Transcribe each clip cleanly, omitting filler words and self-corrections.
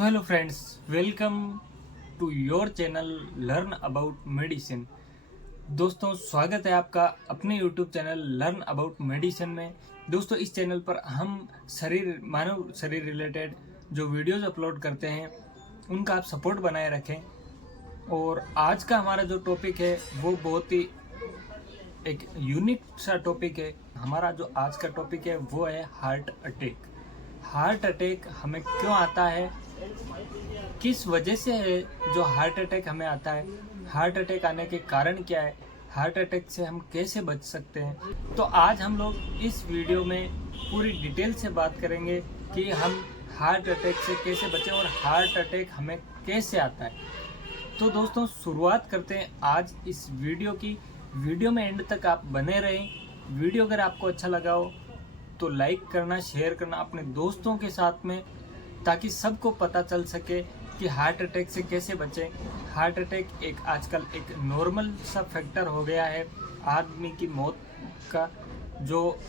तो hello friends, welcome to your channel learn about medicine. दोस्तों, स्वागत है आपका अपने YouTube channel learn about medicine में। दोस्तों, इस चैनल पर हम मानव शरीर रिलेटेड जो वीडियोस अपलोड करते हैं उनका आप सपोर्ट बनाए रखें। और आज का हमारा जो टॉपिक है वो बहुत ही एक यूनिक सा टॉपिक है। हमारा जो आज का टॉपिक है वो है हार्ट अटैक। हार्ट अटैक हमें क्यों आता है, किस वजह से है जो हार्ट अटैक हमें आता है, हार्ट अटैक आने के कारण क्या है, हार्ट अटैक से हम कैसे बच सकते हैं। तो आज हम लोग इस वीडियो में पूरी डिटेल से बात करेंगे कि हम हार्ट अटैक से कैसे बचें और हार्ट अटैक हमें कैसे आता है। तो दोस्तों, शुरुआत करते हैं आज इस वीडियो की। वीडियो में एंड तक आप बने रहें। वीडियो अगर आपको अच्छा लगा हो तो लाइक करना, शेयर करना अपने दोस्तों के साथ में, ताकि सबको पता चल सके कि हार्ट अटैक से कैसे बचें। हार्ट अटैक एक आजकल एक नॉर्मल सा फैक्टर हो गया है आदमी की मौत का,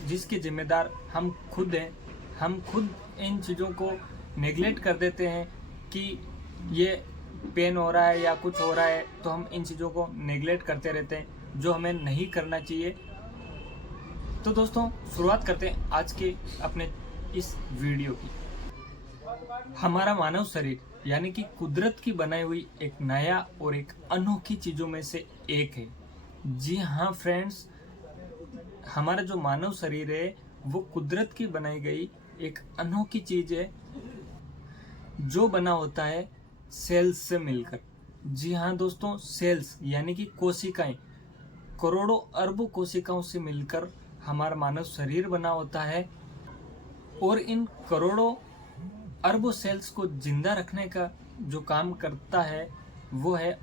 जिसके जिम्मेदार हम खुद हैं। हम खुद इन चीज़ों को नेगलेक्ट कर देते हैं कि ये पेन हो रहा है या कुछ हो रहा है, तो हम इन चीज़ों को नेगलेक्ट करते रहते हैं, जो हमें नहीं करना चाहिए। तो दोस्तों, शुरुआत करते हैं आज के अपने इस वीडियो की। हमारा मानव शरीर यानी कि कुदरत की बनाई हुई एक नया और एक अनोखी चीज़ों में से एक है। जी हाँ फ्रेंड्स, हमारा जो मानव शरीर है वो कुदरत की बनाई गई एक अनोखी चीज़ है, जो बना होता है सेल्स से मिलकर। जी हाँ दोस्तों, सेल्स यानी कि कोशिकाएं, करोड़ों अरबों कोशिकाओं से मिलकर हमारा मानव शरीर बना होता है। और इन करोड़ों अरबों सेल्स को जिंदा रखने का जो काम करता है वो है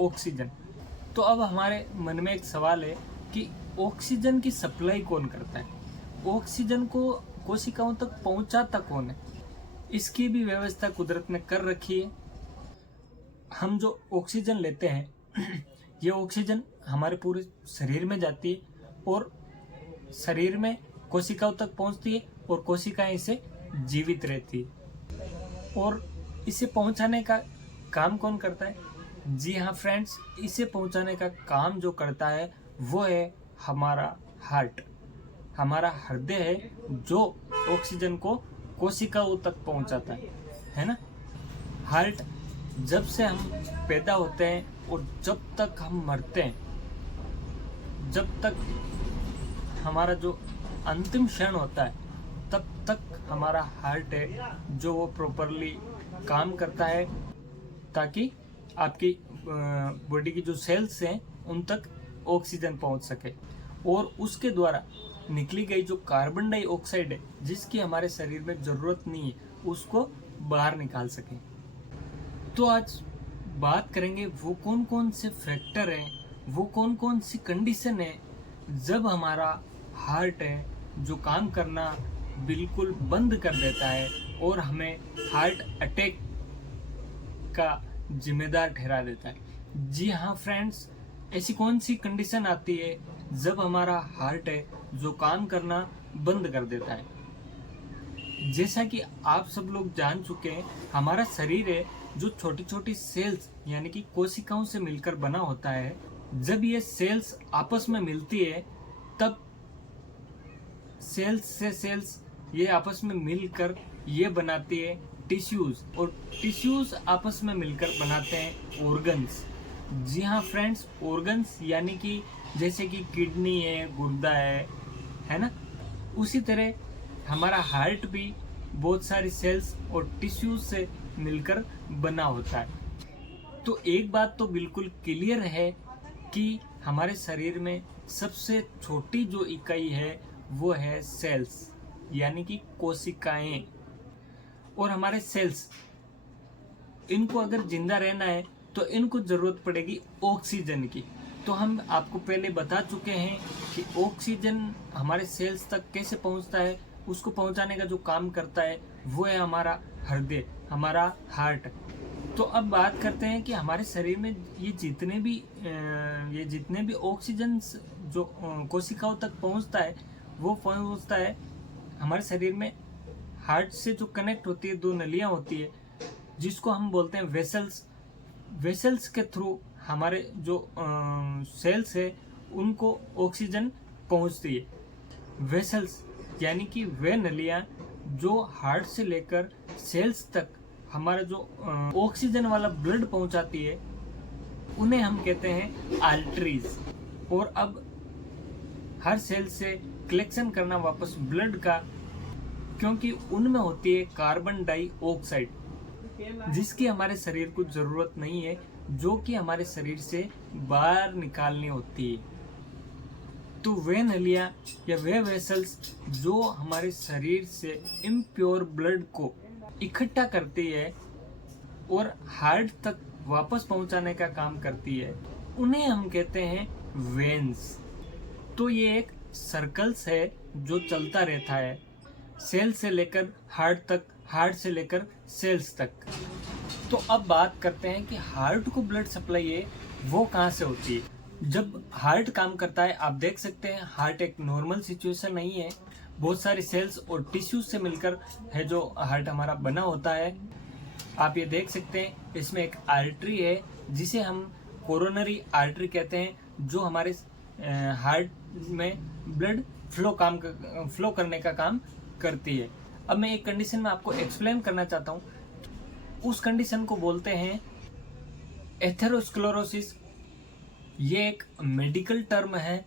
ऑक्सीजन। तो अब हमारे मन में एक सवाल है कि ऑक्सीजन की सप्लाई कौन करता है, ऑक्सीजन को कोशिकाओं तक पहुंचाता कौन है। इसकी भी व्यवस्था कुदरत ने कर रखी है। हम जो ऑक्सीजन लेते हैं ये ऑक्सीजन हमारे पूरे शरीर में जाती है और शरीर में कोशिकाओं तक पहुंचती है और कोशिकाएं इसे जीवित रहती है। और इसे पहुंचाने का काम कौन करता है? जी हाँ फ्रेंड्स, इसे पहुंचाने का काम जो करता है वो है हमारा हार्ट। हमारा हृदय है जो ऑक्सीजन को कोशिकाओं तक पहुंचाता है ना। हार्ट जब से हम पैदा होते हैं और जब तक हम मरते हैं, जब तक हमारा जो अंतिम क्षण होता है, तब तक हमारा हार्ट है जो वो प्रॉपरली काम करता है, ताकि आपकी बॉडी की जो सेल्स हैं उन तक ऑक्सीजन पहुंच सके और उसके द्वारा निकली गई जो कार्बन डाइऑक्साइड है, जिसकी हमारे शरीर में ज़रूरत नहीं है, उसको बाहर निकाल सके। तो आज बात करेंगे वो कौन कौन से फैक्टर हैं, वो कौन कौन सी कंडीशन है जब हमारा हार्ट है जो काम करना बिल्कुल बंद कर देता है और हमें हार्ट अटैक का जिम्मेदार ठहरा देता है। जी हाँ फ्रेंड्स, ऐसी कौन सी कंडीशन आती है जब हमारा हार्ट है जो काम करना बंद कर देता है। जैसा कि आप सब लोग जान चुके हैं, हमारा शरीर है जो छोटी छोटी सेल्स यानी कि कोशिकाओं से मिलकर बना होता है। जब ये सेल्स आपस में मिलती है तब सेल्स से सेल्स ये आपस में मिलकर ये बनाती है टिश्यूज, और टिश्यूज आपस में मिलकर बनाते हैं ऑर्गन्स। जी हाँ फ्रेंड्स, ऑर्गन्स यानी कि जैसे कि किडनी है, गुर्दा है ना। उसी तरह हमारा हार्ट भी बहुत सारी सेल्स और टिश्यूज से मिलकर बना होता है। तो एक बात तो बिल्कुल क्लियर है कि हमारे शरीर में सबसे छोटी जो इकाई है वो है सेल्स यानी कि कोशिकाएं। और हमारे सेल्स, इनको अगर जिंदा रहना है तो इनको जरूरत पड़ेगी ऑक्सीजन की। तो हम आपको पहले बता चुके हैं कि ऑक्सीजन हमारे सेल्स तक कैसे पहुंचता है। उसको पहुंचाने का जो काम करता है वो है हमारा हृदय, हमारा हार्ट। तो अब बात करते हैं कि हमारे शरीर में ये जितने भी ऑक्सीजन जो कोशिकाओं तक पहुंचता है वो हमारे शरीर में हार्ट से जो कनेक्ट होती है, दो नलियां होती है, जिसको हम बोलते हैं वेसल्स। वेसल्स के थ्रू हमारे जो सेल्स है उनको ऑक्सीजन पहुंचती है। वेसल्स यानी कि वे नलियां जो हार्ट से लेकर सेल्स तक हमारा जो ऑक्सीजन वाला ब्लड पहुंचाती है, उन्हें हम कहते हैं आर्टरीज। और अब हर सेल से कलेक्शन करना वापस ब्लड का, क्योंकि उनमें होती है कार्बन डाइऑक्साइड, जिसकी हमारे शरीर को जरूरत नहीं है, जो कि हमारे शरीर से बाहर निकालनी होती है। तो वे नलियां या वे वेसल्स जो हमारे शरीर से इम्प्योर ब्लड को इकट्ठा करती है और हार्ट तक वापस पहुंचाने का काम करती है, उन्हें हम कहते हैं वेन्स। तो ये एक सर्कल्स है जो चलता रहता है सेल से लेकर हार्ट तक, हार्ट से लेकर सेल्स तक। तो अब बात करते हैं कि हार्ट को ब्लड सप्लाई है वो कहाँ से होती है। जब हार्ट काम करता है, आप देख सकते हैं हार्ट एक नॉर्मल सिचुएशन नहीं है, बहुत सारी सेल्स और टिश्यूज से मिलकर है जो हार्ट हमारा बना होता है। आप ये देख सकते हैं इसमें एक आर्टरी है जिसे हम कोरोनरी आर्टरी कहते हैं, जो हमारे हार्ट में ब्लड फ्लो करने का काम करती है। अब मैं एक कंडीशन में आपको एक्सप्लेन करना चाहता हूँ। उस कंडीशन को बोलते हैं एथेरोस्क्लेरोसिस। ये एक मेडिकल टर्म है।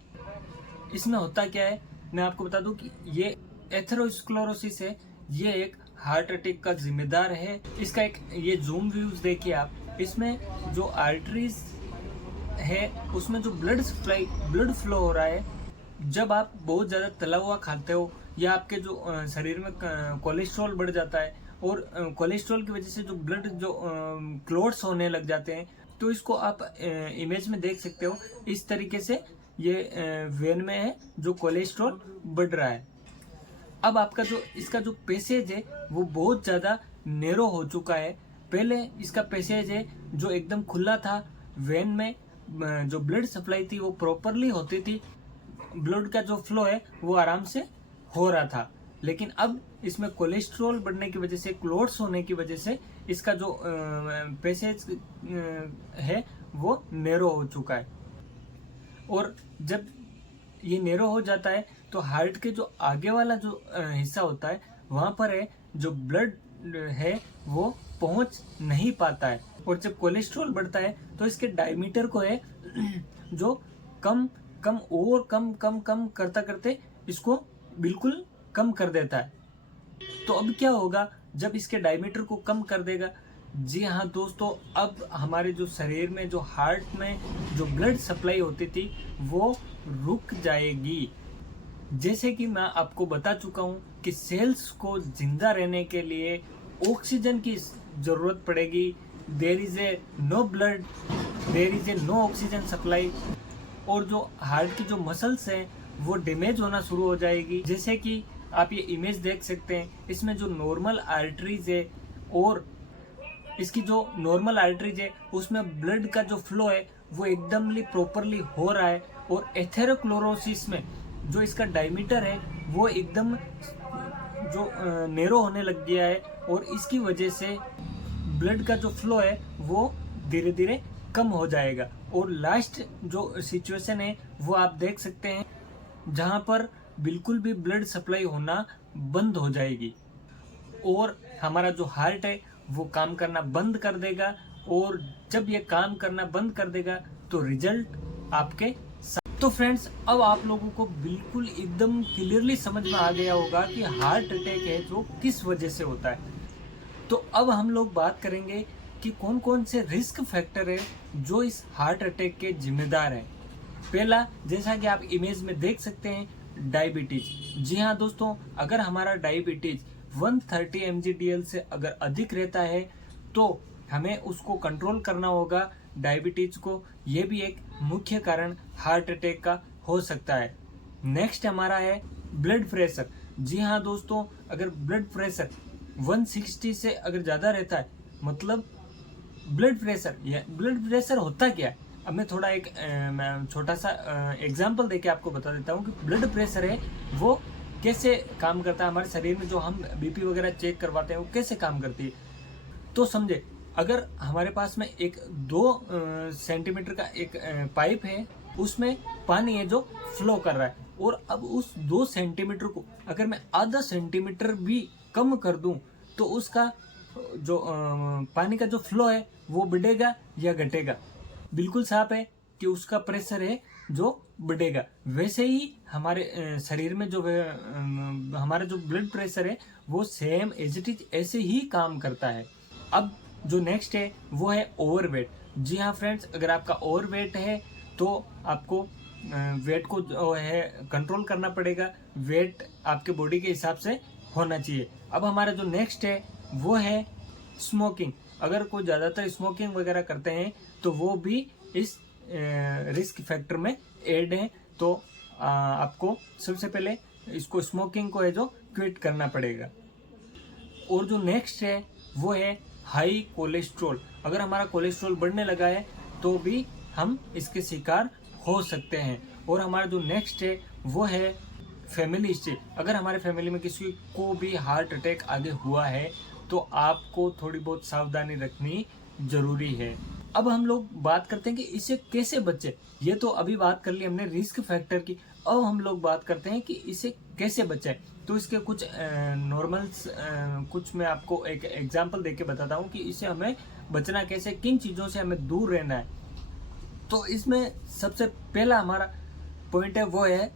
इसमें होता क्या है, मैं आपको बता दूं कि ये एथेरोस्क्लेरोसिस है, ये एक हार्ट अटैक का जिम्मेदार है। इसका एक ये जूम व्यूज देखिए आप, इसमें जो आर्टरीज है उसमें जो ब्लड फ्लो हो रहा है। जब आप बहुत ज़्यादा तला हुआ खाते हो या आपके जो शरीर में कोलेस्ट्रॉल बढ़ जाता है और कोलेस्ट्रॉल की वजह से जो ब्लड जो क्लॉट्स होने लग जाते हैं, तो इसको आप इमेज में देख सकते हो। इस तरीके से ये वेन में है जो कोलेस्ट्रॉल बढ़ रहा है। अब आपका जो इसका जो पैसेज है वो बहुत ज़्यादा नैरो हो चुका है। पहले इसका पैसेज है जो एकदम खुला था, वेन में जो ब्लड सप्लाई थी वो प्रॉपरली होती थी, ब्लड का जो फ्लो है वो आराम से हो रहा था। लेकिन अब इसमें कोलेस्ट्रॉल बढ़ने की वजह से, क्लॉट्स होने की वजह से इसका जो पैसेज है वो नैरो हो चुका है। और जब ये नैरो हो जाता है तो हार्ट के जो आगे वाला जो हिस्सा होता है वहाँ पर है जो ब्लड है वो पहुँच नहीं पाता है। और जब कोलेस्ट्रॉल बढ़ता है तो इसके डायमीटर को है जो कम कम करता करते इसको बिल्कुल कम कर देता है। तो अब क्या होगा जब इसके डायमीटर को कम कर देगा? जी हाँ दोस्तों, अब हमारे जो शरीर में जो हार्ट में जो ब्लड सप्लाई होती थी वो रुक जाएगी। जैसे कि मैं आपको बता चुका हूँ कि सेल्स को जिंदा रहने के लिए ऑक्सीजन की जरूरत पड़ेगी। There is a no blood, there is a no oxygen supply. और जो हार्ट की जो मसल्स हैं वो डैमेज होना शुरू हो जाएगी। जैसे कि आप ये इमेज देख सकते हैं, इसमें जो नॉर्मल आर्टरीज है और इसकी जो नॉर्मल आर्टरीज है उसमें ब्लड का जो फ्लो है वो एकदमली प्रॉपरली हो रहा है। और एथेरोस्क्लेरोसिस में जो इसका डायमीटर है वो एकदम जो नैरो होने लग गया है और इसकी वजह से ब्लड का जो फ्लो है वो धीरे धीरे कम हो जाएगा। और लास्ट जो सिचुएशन है वो आप देख सकते हैं जहाँ पर बिल्कुल भी ब्लड सप्लाई होना बंद हो जाएगी और हमारा जो हार्ट है वो काम करना बंद कर देगा। और जब ये काम करना बंद कर देगा तो रिजल्ट आपके साथ। तो फ्रेंड्स, अब आप लोगों को बिल्कुल एकदम क्लियरली समझ में आ गया होगा कि हार्ट अटैक है जो किस वजह से होता है। तो अब हम लोग बात करेंगे कि कौन कौन से रिस्क फैक्टर है जो इस हार्ट अटैक के जिम्मेदार हैं। पहला, जैसा कि आप इमेज में देख सकते हैं, डायबिटीज। जी हाँ दोस्तों, अगर हमारा डायबिटीज 130 mg/dl से अगर अधिक रहता है तो हमें उसको कंट्रोल करना होगा, डायबिटीज को। ये भी एक मुख्य कारण हार्ट अटैक का हो सकता है। नेक्स्ट हमारा है ब्लड प्रेशर। जी हाँ दोस्तों, अगर ब्लड प्रेशर 160 से अगर ज़्यादा रहता है, मतलब ब्लड प्रेशर होता क्या है? अब मैं थोड़ा एक छोटा सा एग्जांपल देके आपको बता देता हूँ कि ब्लड प्रेशर है वो कैसे काम करता है हमारे शरीर में। जो हम बीपी वगैरह चेक करवाते हैं वो कैसे काम करती है। तो समझे, अगर हमारे पास में एक 2 सेंटीमीटर का एक पाइप है, उसमें पानी है जो फ्लो कर रहा है, और अब उस 2 सेंटीमीटर को अगर मैं आधा सेंटीमीटर भी कम कर दूं तो उसका जो पानी का जो फ्लो है वो बढ़ेगा या घटेगा? बिल्कुल साफ है कि उसका प्रेशर है जो बढ़ेगा। वैसे ही हमारे शरीर में जो हमारा जो ब्लड प्रेशर है वो सेम एज इट इज ऐसे ही काम करता है। अब जो नेक्स्ट है वो है ओवरवेट। जी हाँ फ्रेंड्स, अगर आपका ओवरवेट है तो आपको वेट को जो है कंट्रोल करना पड़ेगा। वेट आपके बॉडी के हिसाब से होना चाहिए। अब हमारा जो नेक्स्ट है वो है स्मोकिंग। अगर कोई ज़्यादातर स्मोकिंग वगैरह करते हैं तो वो भी इस रिस्क फैक्टर में ऐड है। तो आपको सबसे पहले इसको स्मोकिंग को है जो क्विट करना पड़ेगा। और जो नेक्स्ट है वो है हाई कोलेस्ट्रॉल। अगर हमारा कोलेस्ट्रॉल बढ़ने लगा है तो भी हम इसके शिकार हो सकते हैं। और हमारा जो नेक्स्ट है वो है फैमिली हिस्ट्री। अगर हमारे फैमिली में किसी को भी हार्ट अटैक आगे हुआ है तो आपको थोड़ी बहुत सावधानी रखनी जरूरी है। अब हम लोग बात करते हैं कि इससे कैसे बचे। ये तो अभी बात कर ली हमने रिस्क फैक्टर की। अब हम लोग बात करते हैं कि इससे कैसे बचे। तो इसके कुछ नॉर्मल्स कुछ मैं आपको एक एग्जांपल देके बताता हूँ कि इससे हमें बचना कैसे, किन चीज़ों से हमें दूर रहना है। तो इसमें सबसे पहला हमारा पॉइंट है वो है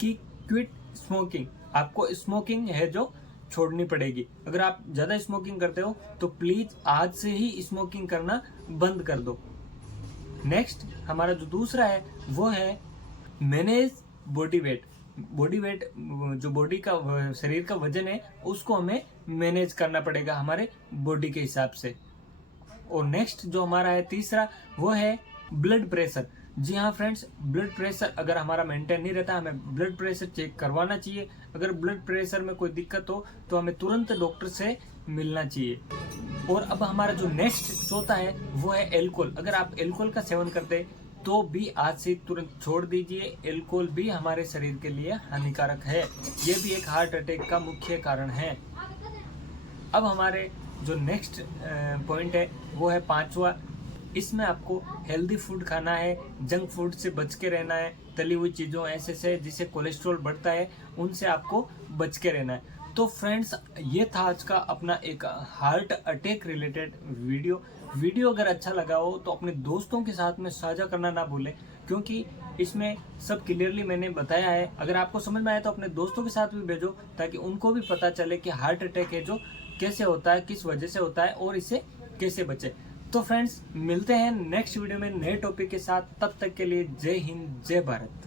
कि क्विट स्मोकिंग। आपको स्मोकिंग है जो छोड़नी पड़ेगी। अगर आप ज़्यादा स्मोकिंग करते हो तो प्लीज़ आज से ही स्मोकिंग करना बंद कर दो। नेक्स्ट हमारा जो दूसरा है वो है manage body weight. Body weight जो बॉडी का शरीर का वजन है उसको हमें मैनेज करना पड़ेगा हमारे बॉडी के हिसाब से। और नेक्स्ट जो हमारा है तीसरा वो है ब्लड प्रेशर। जी हाँ फ्रेंड्स, ब्लड प्रेशर अगर हमारा मेंटेन नहीं रहता, हमें ब्लड प्रेशर चेक करवाना चाहिए। अगर ब्लड प्रेशर में कोई दिक्कत हो तो हमें तुरंत डॉक्टर से मिलना चाहिए। और अब हमारा जो नेक्स्ट चौथा है वो है एल्कोहल। अगर आप एल्कोहल का सेवन करते हैं तो भी आज से तुरंत छोड़ दीजिए। एल्कोहल भी हमारे शरीर के लिए हानिकारक है। ये भी एक हार्ट अटैक का मुख्य कारण है। अब हमारे जो नेक्स्ट पॉइंट है वो है पांचवा। इसमें आपको हेल्दी फूड खाना है, जंक फूड से बच के रहना है। तली हुई चीज़ों ऐसे से जिससे कोलेस्ट्रॉल बढ़ता है उनसे आपको बच के रहना है। तो फ्रेंड्स, ये था आज का अपना एक हार्ट अटैक रिलेटेड वीडियो अगर अच्छा लगा हो तो अपने दोस्तों के साथ में साझा करना ना भूलें, क्योंकि इसमें सब क्लियरली मैंने बताया है। अगर आपको समझ में आया तो अपने दोस्तों के साथ भी भेजो ताकि उनको भी पता चले कि हार्ट अटैक है जो कैसे होता है, किस वजह से होता है और इससे कैसे बचे। तो फ्रेंड्स, मिलते हैं नेक्स्ट वीडियो में नए टॉपिक के साथ। तब तक के लिए जय हिंद, जय भारत।